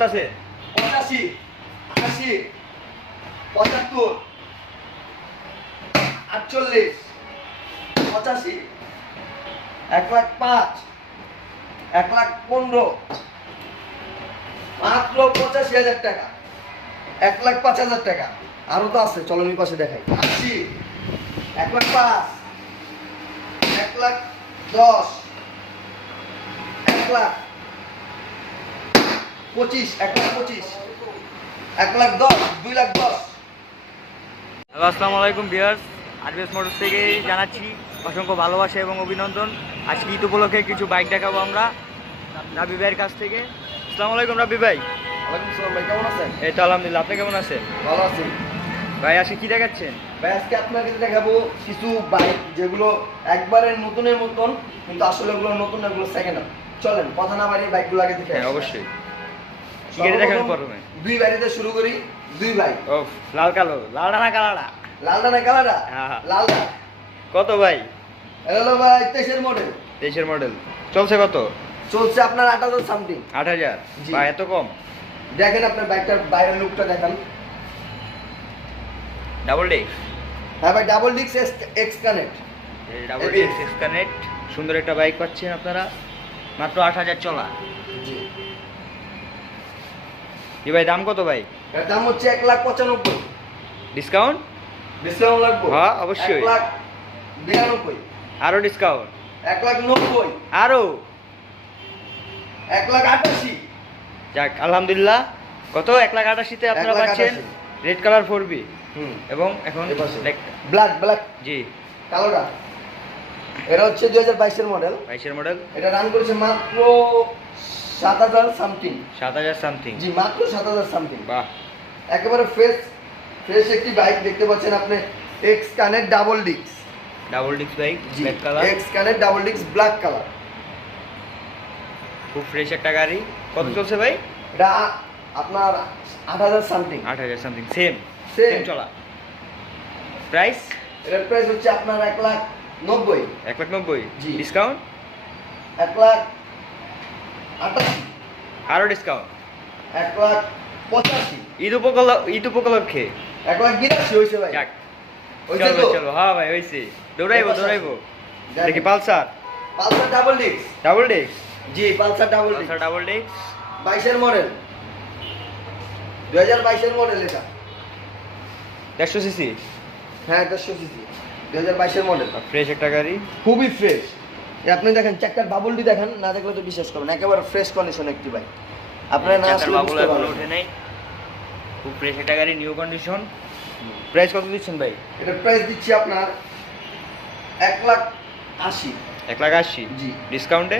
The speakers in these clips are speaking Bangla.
করতেছে 85 80 75 48 85 1,05,000 1,15,000 মাত্র 85,000 টাকা 1,05,000 টাকা। আরো তো আছে, চলো আমি পাশে দেখাই। 80 1,05,000 1,10,000 1,25,000 1,25,000 1,10,000 2,10,000। হ্যালো, আসসালামু আলাইকুম ভিউয়ার্স। আরবিএস মোটরস থেকে জানাচ্ছি অসংখ্য ভালোবাসা এবং অভিনন্দন। আজকে ঈদ উপলক্ষে কিছু বাইক দেখাবো আমরা রাবি ভাইয়ের কাছ থেকে। আসসালামু আলাইকুম রাবি ভাই। ওয়ালাইকুম আসসালাম ভাই, কেমন আছেন? এই তো আলহামদুলিল্লাহ, আপনি কেমন আছেন? ভালো আছি ভাই আজকে কি দেখাচ্ছেন? ভাই। আজকে আপনাকে দেখাবো কিছু বাইক যেগুলো একবারে নতুনের মতন, কিন্তু আসলে ওগুলো নতুন না, ওগুলো সেকেন্ড হ্যান্ড। চলেন কথা না বাড়িয়ে বাইকগুলো আগে দেখে হ্যাঁ আসি। অবশ্যই। কি গাড়ি দেখাবেন প্রথমে? দুই বাইরে শুরু করি। দুই বাইক, ও লাল কালো, লালটা না কালাটা? লালটা না কালারটা? হ্যাঁ। লালটা। কত ভাই? এটা হলো ভাই 23-এর মডেল। 23-এর মডেল। চলছে কত? চলছে আপনার 8,000 সামথিং। 8,000? জি। ভাই এত কম? দেখেন আপনার বাইকটার বাইরের লুকটা দেখেন। Double disk? হ্যাঁ ভাই, double disc x connect. Double disk x connect, সুন্দর একটা বাইক পাচ্ছেন আপনারা, মাত্র 8,000 চলা। জি। কি ভাই দাম কত ভাই? এর দাম হচ্ছে 1,95,000। ডিসকাউন্ট? ডিসকাউন্ট লাগবে? হ্যাঁ অবশ্যই। 1,92,000। আরো ডিসকাউন্ট? 1,90,000। আরো? 1,88,000। যাক আলহামদুলিল্লাহ। কত? 1,88,000-তে আপনারা 1,88,000 পাচ্ছেন রেড কালার 4B। এবং এখন ব্ল্যাক জি কালোটা। এটা হচ্ছে 2022-এর মডেল। 22-এর মডেল। এটা রান করেছে মাত্র 7,000 সামথিং। 7,000 সামথিং? জি, মাত্র 7,000 সামথিং। বাহ, একেবারে ফ্রেশ একটি বাইক দেখতে পাচ্ছেন আপনি। X connect double disc. Double disc bike, জি, black colour. X connect double disc black colour. খুব ফ্রেশ একটা গাড়ি। কত চলছে ভাই? এটা আপনার 8,000 সামথিং। 8,000 সামথিং। সেম চলা। প্রাইস? এটার প্রাইস হচ্ছে আপনার 1,90,000। 1,90,000? জি। ডিসকাউন্ট? 1,88,000। আরো ডিসকাউন্ট? 1,85,000। ঈদ উপলক্ষে 1,82,000 হয়েছে ভাই। যাক, হয়েছে চলো তো? চলো। হ্যাঁ ভাই হয়েছে। দৌড়াইবো যাক। দেখি। Pulsar? Pulsar double disc. Double disc? জি, Pulsar double disc. Pulsar double disc. 22-এর মডেল। 2022-এর মডেল এটা। 150 সিসি? হ্যাঁ, 150 সিসি। 2022-এর মডেল। ফ্রেশ একটা গাড়ি, খুবই ফ্রেশ। আপনি দেখেন চাকার বাবুলটি দেখেন, না দেখলে তো বিশ্বাস করবেন। একেবারে ফ্রেশ কন্ডিশন একটি বাইক। আপনারা না আসলে বুঝতে পারবেন। উঠে নাই। খুব ফ্রেশ একটা গাড়ি, নিউ কন্ডিশন। প্রাইস কত দিচ্ছেন ভাই? এটার প্রাইস দিচ্ছি আপনার 1,80,000। 1,80,000? জি। ডিসকাউন্টে?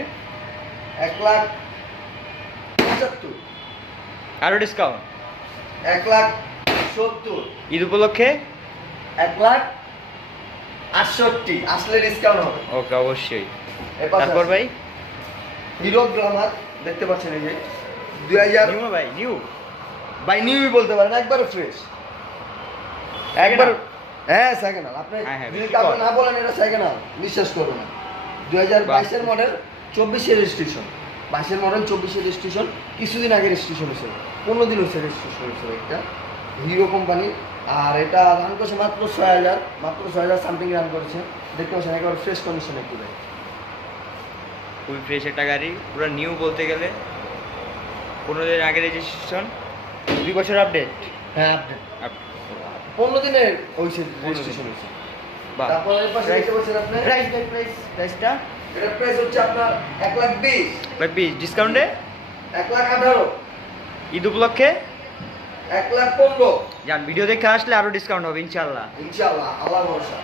1,75,000। আরো ডিসকাউন্ট? 1,70,000। ঈদ উপলক্ষে 1,68,000 আসলে ডিসকাউন্ট হবে। ওকে, অবশ্যই। এরপর তারপর ভাই? হিরো গ্ল্যামার দেখতে পাচ্ছেন, এই যে 2000 নিউ ভাই, নিউ বাই নিউই বলতে পারেন, একবারে ফ্রেশ। একবার হ্যাঁ, সেকেন্ড হ্যান্ড। আপনি হ্যাঁ, হ্যাঁ, যদি ঠিক কাউকে কথা। না বলেন এটা সেকেন্ড হ্যান্ড, বিশ্বাস করবেন না। 2022-এর মডেল, 24-এর রেজিস্ট্রেশন। 22-এর মডেল, 24-এর রেজিস্ট্রেশন। কিছুদিন আগে রেজিস্ট্রেশন হয়েছে, 15 দিন হয়েছে রেজিস্ট্রেশন হয়েছে একটা হিরো কোম্পানি। আর এটা রান করেছে মাত্র 6,000, মাত্র 6,000 সামথিং রান করেছে। দেখতে পাচ্ছেন একেবারে ফ্রেশ কন্ডিশন একটু ভাই। খুবই ফ্রেশ একটা গাড়ি, পুরো নিউ বলতে গেলে। 15 দিন আগে রেজিস্ট্রেশন, 2 বছর আপডেট। হ্যাঁ, আপডেট 15 দিনের হয়েছে রেজিস্ট্রেশন হয়েছে। বাহ। তারপরে এর পাশে দেখতে পাচ্ছেন আপনি প্রাইসটা? এটার প্রাইস হচ্ছে আপনার 1,20,000। ভাই ডিসকাউন্টে? 1,18,000। ঈদ উপলক্ষে 1,15,000। যান, ভিডিও দেখে আসলে আরো ডিসকাউন্ট হবে ইনশাআল্লাহ। ইনশাআল্লাহ, আল্লাহর ভরসা।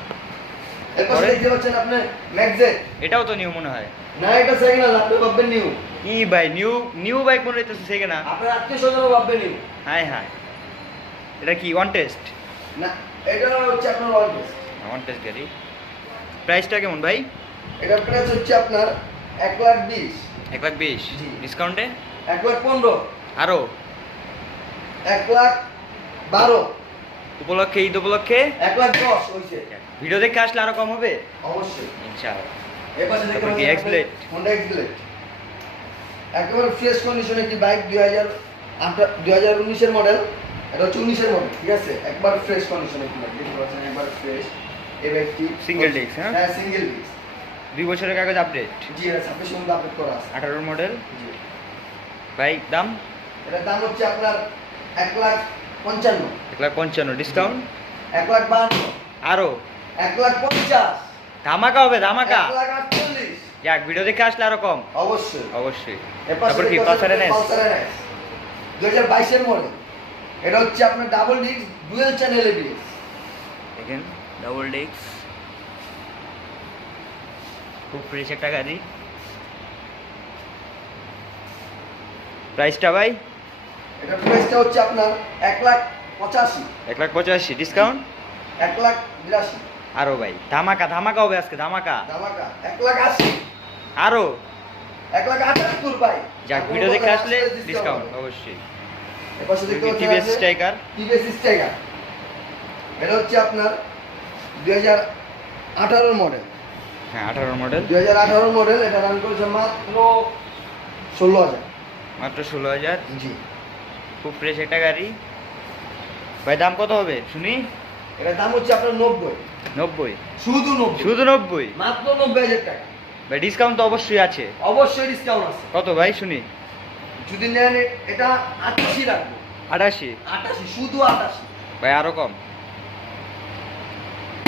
এরপর পরে? দেখতে পাচ্ছেন আপনি ম্যাগজেট। এটাও তো নিউ মনে হয়। না, এটা সেকেন্ড হ্যান্ড, আপনি ভাববেন নিউ। কি ভাই, নিউ বাইক মনে হইতেছে সেকেন্ড হ্যান্ড। আপনার আত্মীয়-স্বজনও ভাববেন নিউ। হায় হায়, এটা কি ওয়ান টেস্ট? না, এটা হচ্ছে আপনার অলওয়েজ। ওয়ান টেস্ট গাড়ি। প্রাইসটা কেমন ভাই? এটার প্রাইস হচ্ছে আপনার 1,20,000। 1,20,000? জি। ডিসকাউন্টে? 1,15,000। আরো? 1,12,000। উপলক্ষে, ঈদ উপলক্ষে 1,10,000 হয়েছে। ভিডিও দেখে আসলে আরো কম হবে অবশ্যই। ইনশাআল্লাহ। এর পাশে দেখতে তারপর কি পাচ্ছেন এক্সব্লেড? Honda X-Blade. একেবারে ফ্রেশ কন্ডিশন একটি বাইক। 2019-এর মডেল, এটা হচ্ছে 19-এর মডেল, ঠিক আছে? একবার ফ্রেশ কন্ডিশনে কিনা দেখতে পাচ্ছেন, একবার ফ্রেশ। এই বাইকটি Single disc, হ্যাঁ? হ্যাঁ, সিঙ্গেল ডিস্ক। 2 বছরের কাগজ আপডেট, জি, এটা 26 পর্যন্ত আপডেট করা আছে। 18 মডেল। জি। ভাই দাম এটার দাম হচ্ছে আপনার 1,55,000, 1,55,000, ডিসকাউন্ট 1,52,000, আরো 1,50,000, ধামাকা হবে, ধামাকা। 1,48,000। যাক, ভিডিও দেখে আসলে আরো কম। অবশ্যই। অবশ্যই। এরপর তারপর কি পালসার এনএস? পালসার এনএস 2022-এর মডেল। এটা হচ্ছে আপনার double disc dual channel ABS. দেখেন ডাবল ডিস্ক, খুব ফ্রেশ একটা গাড়ি। প্রাইসটা ভাই এটা প্রাইসটা হচ্ছে আপনার 1,85,000, 1,85,000, ডিসকাউন্ট 1,82,000, আরো ভাই ধামাকা, ধামাকা হবে আজকে, ধামাকা। ধামাকা 1,80,000, আরো 1,78,000 ভাই। যাক, ভিডিও দেখে আসলে ডিসকাউন্ট অবশ্যই। এপাশে দেখতে পাচ্ছেন টিভিএস স্ট্রাইকার, টিভিএস স্ট্রাইকার। এটা হচ্ছে আপনার 2018-এর মডেল। হ্যাঁ 18 মডেল, 2018 মডেল। এটা রান করেছে মাত্র 16,000। মাত্র 16,000। জি। খুব ফ্রেশ একটা গাড়ি ভাই। দাম কত হবে শুনি? এটার দাম হচ্ছে আপনার 90, 90, শুধু 90, শুধু 90? মাত্র 90,000 টাকা। ভাই ডিসকাউন্ট তো অবশ্যই আছে। অবশ্যই ডিসকাউন্ট আছে। কত ভাই শুনি? যদি নেন এটা 88 রাখবো। 88? 88, শুধু 88। ভাই আরো কম।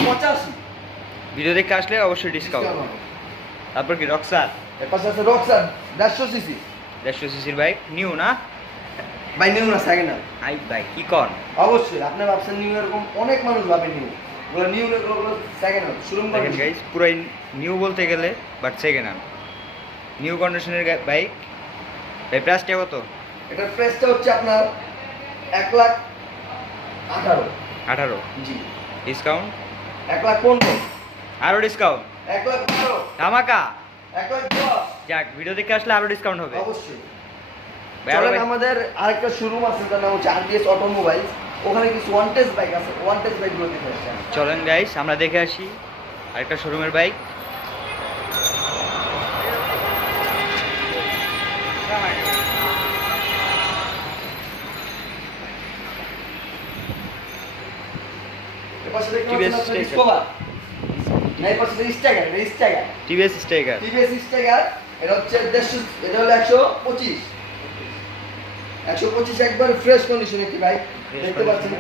85 ভিডিও দেখে আসলে অবশ্যই ডিসকাউন্ট। তারপর কি রক্সার? এর পাশে আছে রক্সার 150 সিসি। 150 সিসির বাইক, নিউ না? ভাই নিউ না, সেকেন্ড হ্যান্ড। আই ভাই কি কন? অবশ্যই আপনি ভাবছেন নিউ, এরকম অনেক মানুষ ভাবে নিউ। ওগুলো নিউ না, ওগুলো সেকেন্ড হ্যান্ড, শোরুম দেখেন কন্ডিশন। গাইস, পুরাই নিউ বলতে গেলে, বাট সেকেন্ড হ্যান্ড, নিউ কন্ডিশনের বাইক। ভাই প্রাইসটা কত? এটার প্রাইসটা হচ্ছে আপনার 1,18,000। 18? জি। ডিসকাউন্ট 1,15,000, আরো ডিসকাউন্ট, 1,12,000, ধামাকা। 1,10,000। যাক, ভিডিও দেখে আসলে আরো ডিসকাউন্ট হবে। অবশ্যই। ভাই আরো চলেন, বাইক- আমাদের আরেকটা শোরুম আছে, তার নাম হচ্ছে আরবিএস অটোমোবাইলস। ওখানে কিছু ওয়ান টেস্ট বাইক আছে, ওয়ান টেস্ট বাইকগুলো দেখে আসছেন। চলেন গাইস আমরা দেখে আসি আরেকটা শোরুমের বাইক। এর পাশে দেখতে TVS পাচ্ছেন আপনার Stryker। ডিসকভার। না, এর পাশে স্ট্রাইকার, এটা striker. TVS striker, TVS striker. এটা হচ্ছে 150, এটা হলো 125। 125 একবার ফ্রেশ কন্ডিশন একটি বাইক। Fresh দেখতে পাচ্ছেন,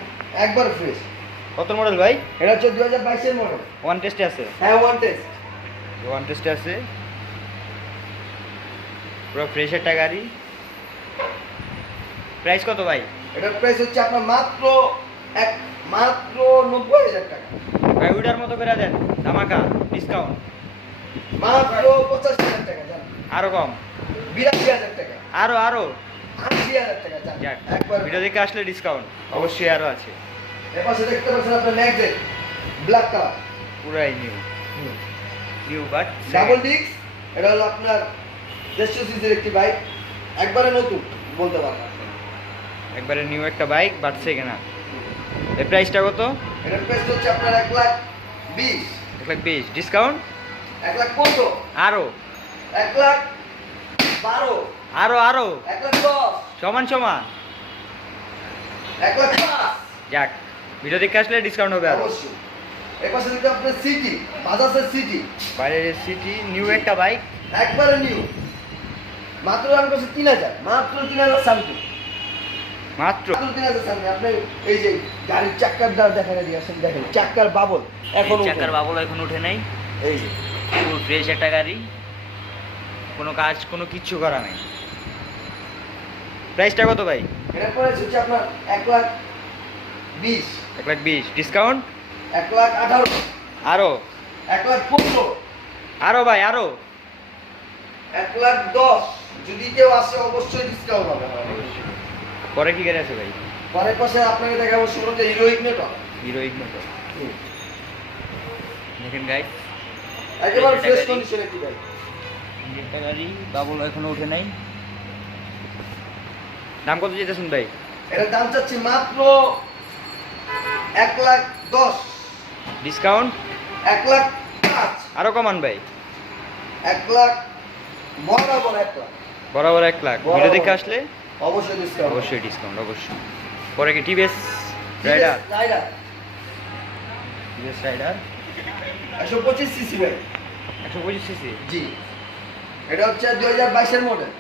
একবার ফ্রেশ। কত মডেল ভাই? এটা হচ্ছে 2022-এর মডেল। ওয়ান টেস্টে আছে? হ্যাঁ, ওয়ান টেস্ট। ওয়ান টেস্টে আছে, পুরো ফ্রেশ একটা গাড়ি। প্রাইস কত ভাই? এটার প্রাইস হচ্ছে আপনার মাত্র 90,000 টাকা। ভাই উইডার মতো করে দেন, ধামাকা ডিসকাউন্ট। মাত্র 85,000 টাকা জান। আরো কম, 82,000 টাকা, আরো আরো। 80,000 টাকা জান। যাক, একবার ভিডিও দেখে আসলে ডিসকাউন্ট অবশ্যই আরো আছে। এর পাশে দেখতে পাচ্ছেন আপনার ম্যাগজেট ব্ল্যাক কালার, পুরাই new, new but double disc. এটা হলো আপনার 150 সিসির একটি বাইক, একবারে নতুন বলতে পারেন। একবারে নিউ একটা বাইক, বাট সেকেন্ড হ্যান্ড। এর প্রাইসটা কত? এটার প্রাইস হচ্ছে আপনার 1,20,000, 1,20,000, ডিসকাউন্ট 1,15,000, আরো 1,12,000, আরো আরো, 1,10,000, সমান সমান। 1,05,000। যাক, ভিডিও দেখে আসলে ডিসকাউন্ট হবে আরো। অবশ্যই। এর পাশে দেখতে আপনার সিটি, বাজাজের সিটি, বাইরের সিটি, নিউ একটা বাইক, একবারে নিউ। মাত্র রান করছে 3,000, মাত্র 3,000 সামথিং, মাত্র। মাত্র 3,000 সামথিং। আপনি এই যে গাড়ির চাক্কার দেখা দিয়ে আসেন, দেখেন চাক্কার বাবল এখন চাকার বাবল এখন উঠে নাই, এই যে ফুল ফ্রেশ একটা গাড়ি, কোনো কাজ কোনো কিচ্ছু করা নাই। প্রাইসটা কত ভাই? এটার পরে হচ্ছে আপনার 1,20,000, 1,20,000, ডিসকাউন্ট 1,18,000, আরো 1,15,000, আরো ভাই আরো। 1,10,000। যদি কেউ আসে অবশ্যই ডিসকাউন্ট হবে। পরে কি গাড়ি আছে ভাই? পরের পাশে আপনাকে দেখাবো শুরুতে হিরো ইগনিটর। হিরো ইগনিটর, দেখেন গাইস একেবারে এটা ফ্রেশ গাড়ি। কন্ডিশনে একটি বাইক। একটা গাড়ি, বাবল এখনো উঠে নাই। দাম কত যেতেছেন ভাই? এটার দাম চাচ্ছি মাত্র 1,10,000, ডিসকাউন্ট 1,05,000, আরো কমান ভাই, 1,00,000, বরাবর 1,00,000। বরাবর 1 লাখ। বরাবর। ভিডিও দেখে আসলে অবশ্যই ডিসকাউন্ট, অবশ্যই ডিসকাউন্ট, অবশ্যই। পরে কি TVS Raider? Raider TVS Raider 125 CC ভাই। 125 সিসি। জি, এটা হচ্ছে 2022 মডেল।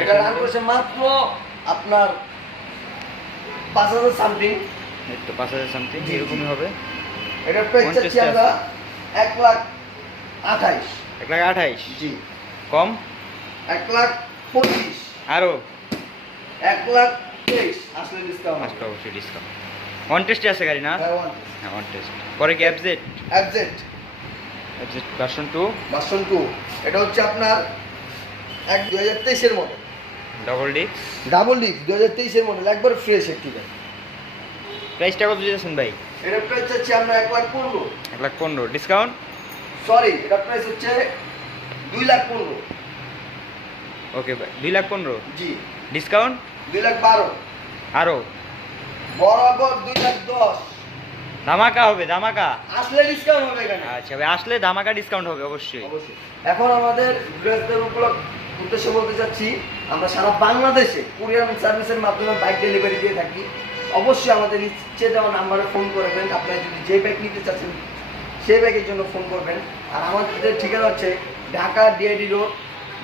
এটা রান করছে মাত্র আপনার 5000 সামথিং। এই তো 5000 সামথিং জি, এরকমই হবে। এটা প্রাইস চাচ্ছি আমরা 1,28,000। 1,28,000 জি, কম 1,25,000, আরো 1,23,000 আসলে ডিসকাউন্ট আজকে অবশ্যই ডিসকাউন্ট। অন টেস্টে আছে গাড়ি না? হ্যাঁ অন টেস্ট। পরে কি এফজেড? FZ version 2 version 2। এটা হচ্ছে আপনার 2023 model, double disc. Double disk 2023 model, একবার ফ্রেশ একটি গাড়ি। প্রাইসটা কত দিয়েছেন ভাই? এটা প্রাইস চাচ্ছি আমরা 1,15,000। 1,15,000 ডিসকাউন্ট। সরি, এটা প্রাইস হচ্ছে 2,15,000। ওকে ভাই 2,15,000 জি, ডিসকাউন্ট 2,12,000, আরো বরাবর 2,10,000। ধামাকা হবে, ধামাকা। আসলে ডিসকাউন্ট হবে এখানে। আচ্ছা ভাই, আসলে ধামাকা ডিসকাউন্ট হবে অবশ্যই। অবশ্যই। এখন আমাদের ভিউয়ারদের উদ্দেশ্যে বলতে চাচ্ছি, আমরা সারা বাংলাদেশে কুরিয়ার সার্ভিসের মাধ্যমে বাইক ডেলিভারি দিয়ে থাকি। অবশ্যই আমাদের নিচে দেওয়া নাম্বারে ফোন করবেন। আপনারা যদি যে বাইক নিতে চাচ্ছেন সেই বাইকের জন্য ফোন করবেন। আর আমাদের ঠিকানা হচ্ছে Dhaka DID road,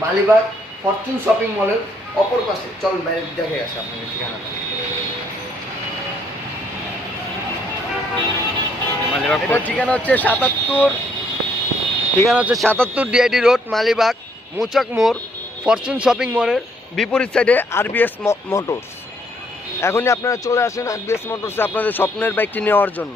Malibagh, Fortune shopping মলের অপর পাশে। চলুন বাইরে দেখে আসে আপনাদের ঠিকানাটা। এটার ঠিকানা হচ্ছে 77 ডিআইডি রোড, মালিবাগ, মুচাক মোড়, ফরচুন শপিং মলের বিপরীত সাইডে আরবিএস মোটরস। এখনই আপনারা চলে আসেন আরবিএস মোটরসে আপনাদের স্বপ্নের বাইকটি নেওয়ার জন্য।